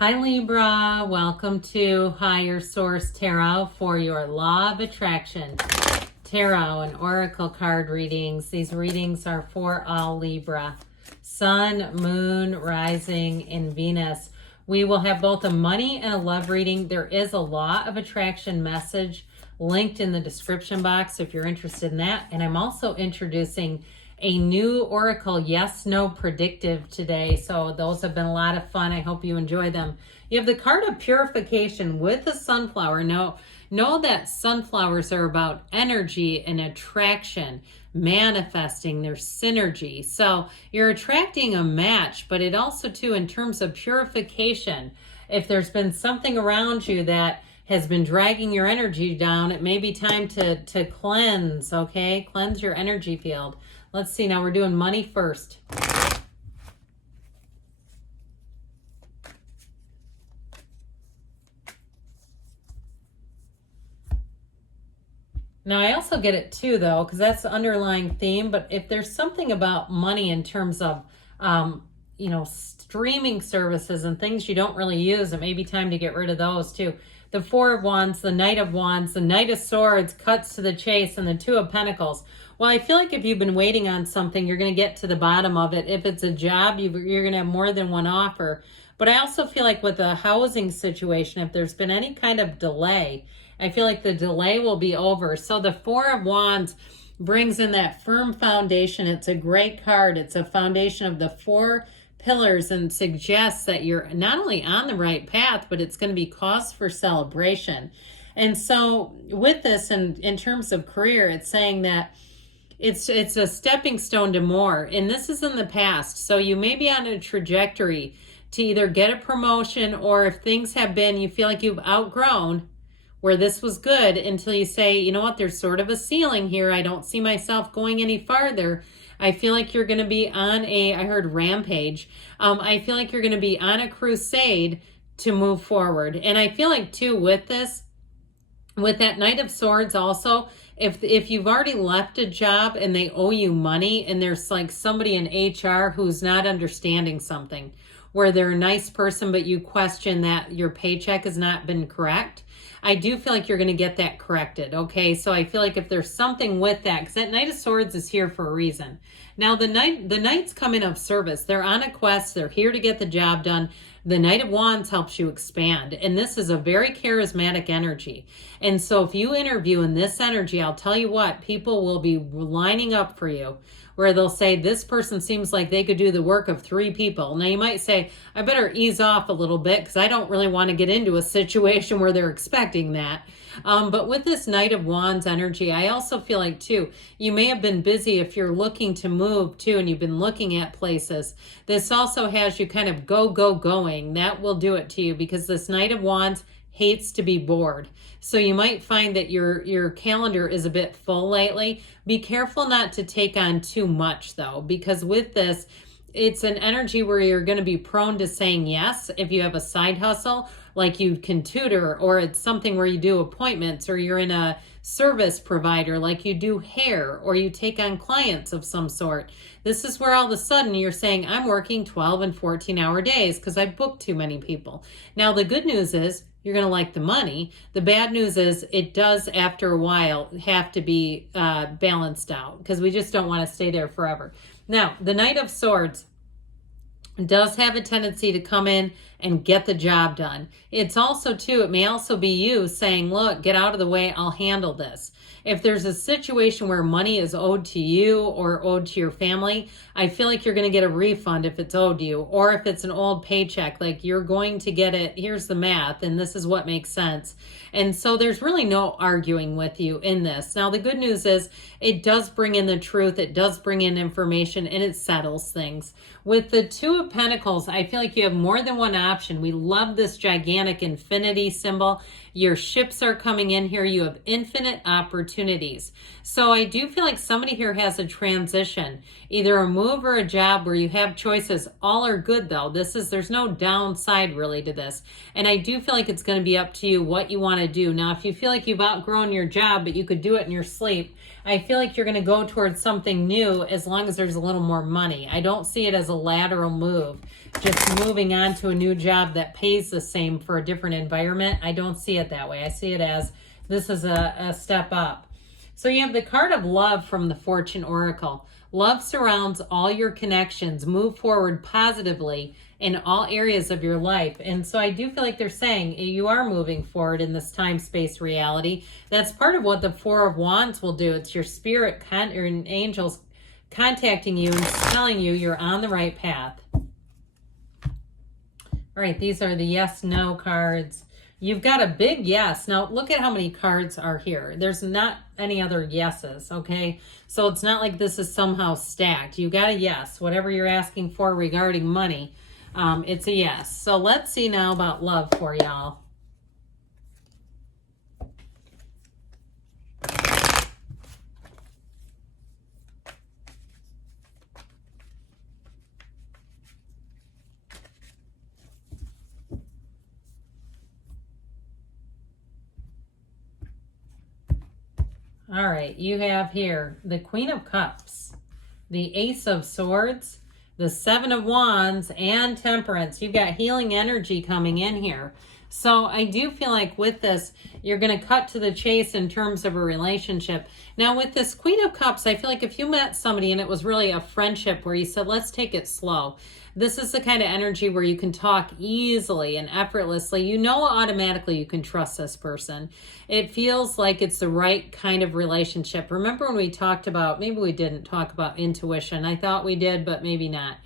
Hi Libra, welcome to Higher Source Tarot for your Law of Attraction Tarot and Oracle card readings. These readings are for all Libra. Sun, Moon, Rising, and Venus. We will have both a money and a love reading. There is a Law of Attraction message linked in the description box if you're interested in that. And I'm also introducing a new Oracle yes/no predictive today. So those have been a lot of fun. I hope you enjoy them. You have the card of purification with the sunflower. Know that sunflowers are about energy and attraction, manifesting their synergy. So you're attracting a match, but it also too in terms of purification. If there's been something around you that has been dragging your energy down, it may be time to cleanse, okay? Cleanse your energy field. Let's see, now we're doing money first. Now I also get it too though, because that's the underlying theme, but if there's something about money in terms of, streaming services and things you don't really use, it may be time to get rid of those too. The Four of Wands, the Knight of Wands, the Knight of Swords cuts to the chase, and the Two of Pentacles. Well, I feel like if you've been waiting on something, you're going to get to the bottom of it. If it's a job, you're going to have more than one offer. But I also feel like with the housing situation, if there's been any kind of delay, I feel like the delay will be over. So the Four of Wands brings in that firm foundation. It's a great card. It's a foundation of the four pillars and suggests that you're not only on the right path, but it's going to be cause for celebration. And so with this, and in terms of career, it's saying that it's a stepping stone to more. And this is in the past. So you may be on a trajectory to either get a promotion, or if things have been, you feel like you've outgrown where this was good until you say, you know what, there's sort of a ceiling here. I don't see myself going any farther. I feel like you're going to be on I heard rampage. I feel like you're going to be on a crusade to move forward. And I feel like too with this, with that Knight of Swords also, if you've already left a job and they owe you money, and there's like somebody in HR who's not understanding something, where they're a nice person, but you question that your paycheck has not been correct, I do feel like you're going to get that corrected, okay? So I feel like if there's something with that, because that Knight of Swords is here for a reason. Now, the Knights come in of service. They're on a quest. They're here to get the job done. The Knight of Wands helps you expand, and this is a very charismatic energy. And so if you interview in this energy, I'll tell you what, people will be lining up for you, where they'll say, this person seems like they could do the work of 3 people. Now you might say, I better ease off a little bit because I don't really want to get into a situation where they're expecting that. But with this Knight of Wands energy, I also feel like too, you may have been busy if you're looking to move too, and you've been looking at places. This also has you kind of going. That will do it to you, because this Knight of Wands hates to be bored. So you might find that your calendar is a bit full lately. Be careful not to take on too much though, because with this, it's an energy where you're going to be prone to saying yes if you have a side hustle, like you can tutor, or it's something where you do appointments, or you're in a service provider, like you do hair, or you take on clients of some sort. This is where all of a sudden you're saying, I'm working 12 and 14-hour days because I booked too many people. Now, the good news is you're going to like the money. The bad news is it does, after a while, have to be balanced out, because we just don't want to stay there forever. Now, the Knight of Swords does have a tendency to come in and get the job done. It's also too, it may also be you saying, look, get out of the way, I'll handle this. If there's a situation where money is owed to you or owed to your family, I feel like you're going to get a refund if it's owed to you, or if it's an old paycheck, like you're going to get it, here's the math, and this is what makes sense. And so there's really no arguing with you in this. Now, the good news is it does bring in the truth, it does bring in information, and it settles things. With the Two of Pentacles, I feel like you have more than one option. We love this gigantic infinity symbol. Your ships are coming in here. You have infinite opportunities. So I do feel like somebody here has a transition, either a move or a job where you have choices. All are good though. There's no downside really to this. And I do feel like it's going to be up to you what you want to do. Now, if you feel like you've outgrown your job, but you could do it in your sleep, I feel like you're going to go towards something new as long as there's a little more money. I don't see it as a lateral move. just moving on to a new job that pays the same for a different environment. I don't see it that way. I see it as this is a step up. So you have the card of love from the Fortune Oracle. Love surrounds all your connections. Move forward positively in all areas of your life. And so I do feel like they're saying you are moving forward in this time-space reality. That's part of what the Four of Wands will do. It's your spirit or angels contacting you and telling you you're on the right path. All right, these are the yes, no cards. You've got a big yes. Now, look at how many cards are here. There's not any other yeses, okay? So it's not like this is somehow stacked. You got a yes. Whatever you're asking for regarding money, it's a yes. So let's see now about love for y'all. All right, you have here the Queen of Cups, the Ace of Swords, the Seven of Wands, and Temperance. You've got healing energy coming in here. So I do feel like with this, you're going to cut to the chase in terms of a relationship. Now with this Queen of Cups, I feel like if you met somebody and it was really a friendship where you said, let's take it slow. This is the kind of energy where you can talk easily and effortlessly. You know automatically you can trust this person. It feels like it's the right kind of relationship. Remember when we talked about, maybe we didn't talk about intuition. I thought we did, but maybe not.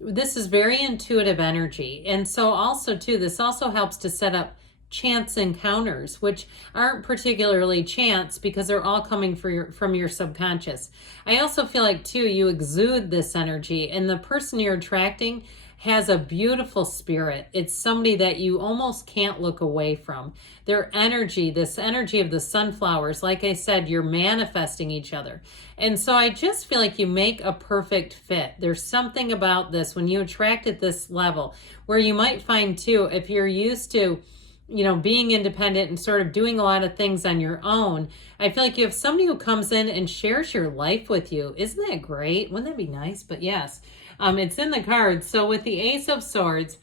This is very intuitive energy. And so also too, this also helps to set up chance encounters, which aren't particularly chance because they're all coming from your subconscious. I also feel like too, you exude this energy, and the person you're attracting has a beautiful spirit. It's somebody that you almost can't look away from. Their energy, this energy of the sunflowers, like I said, you're manifesting each other. And so I just feel like you make a perfect fit. There's something about this when you attract at this level where you might find too, if you're used to being independent and sort of doing a lot of things on your own, I feel like you have somebody who comes in and shares your life with you. Isn't that great? Wouldn't that be nice? But yes, it's in the cards. So with the Ace of Swords,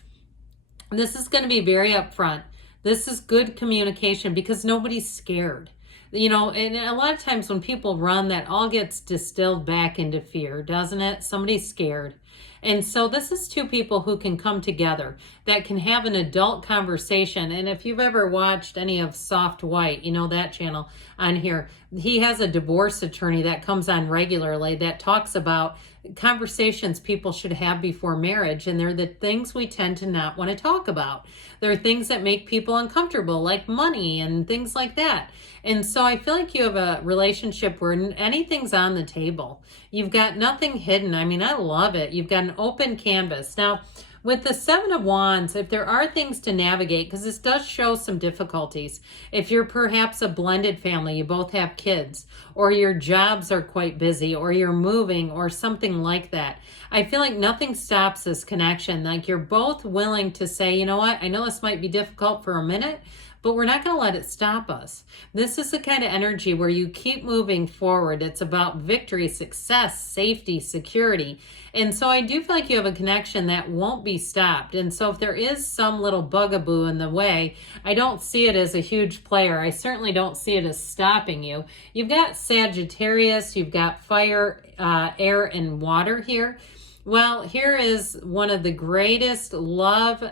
this is going to be very upfront. This is good communication because nobody's scared. And a lot of times when people run, that all gets distilled back into fear, doesn't it? Somebody's scared. And so this is two people who can come together, that can have an adult conversation. And if you've ever watched any of Soft White, that channel on here, he has a divorce attorney that comes on regularly that talks about conversations people should have before marriage. And they're the things we tend to not want to talk about. There are things that make people uncomfortable, like money and things like that. And so I feel like you have a relationship where anything's on the table. You've got nothing hidden. I mean, I love it. You've got an open canvas. Now, with the Seven of Wands, if there are things to navigate, because this does show some difficulties, if you're perhaps a blended family, you both have kids, or your jobs are quite busy, or you're moving, or something like that, I feel like nothing stops this connection. Like you're both willing to say, you know what, I know this might be difficult for a minute, but we're not going to let it stop us. This is the kind of energy where you keep moving forward. It's about victory, success, safety, security. And so I do feel like you have a connection that won't be stopped. And so if there is some little bugaboo in the way, I don't see it as a huge player. I certainly don't see it as stopping you. You've got Sagittarius, you've got fire, air, and water here. Well, here is one of the greatest love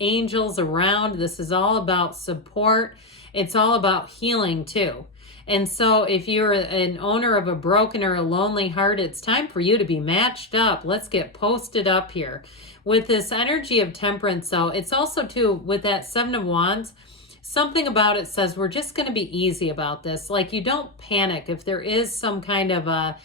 angels around. This is all about support. It's all about healing too. And so if you're an owner of a broken or a lonely heart, it's time for you to be matched up. Let's get posted up here. With this energy of temperance, though, it's also too, with that Seven of Wands, something about it says we're just going to be easy about this. Like you don't panic if there is some kind of a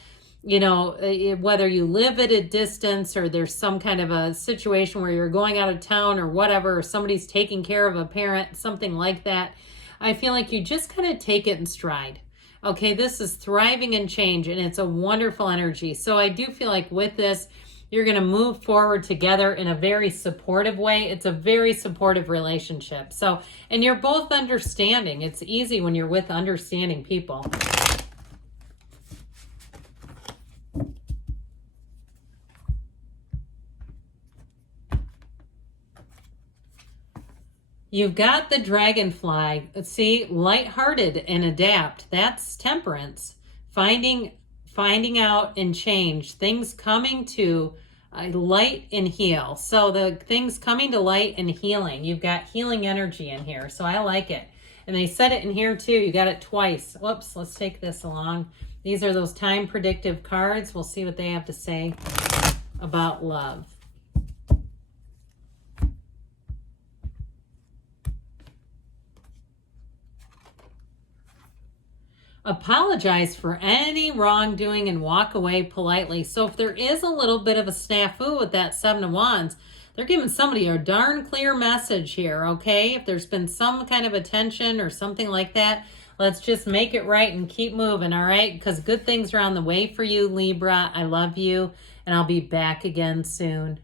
whether you live at a distance or there's some kind of a situation where you're going out of town or whatever, or somebody's taking care of a parent, something like that. I feel like you just kind of take it in stride. Okay, this is thriving and change, and it's a wonderful energy. So I do feel like with this, you're going to move forward together in a very supportive way. It's a very supportive relationship. So, and you're both understanding. It's easy when you're with understanding people. You've got the dragonfly. See, lighthearted and adapt. That's temperance. Finding out and change. Things coming to light and heal. So the things coming to light and healing. You've got healing energy in here. So I like it. And they said it in here too. You got it twice. Whoops, let's take this along. These are those time predictive cards. We'll see what they have to say about love. Apologize for any wrongdoing and walk away politely. So if there is a little bit of a snafu with that Seven of Wands, they're giving somebody a darn clear message here, okay? If there's been some kind of attention or something like that, let's just make it right and keep moving, all right? Because good things are on the way for you, Libra. I love you, and I'll be back again soon.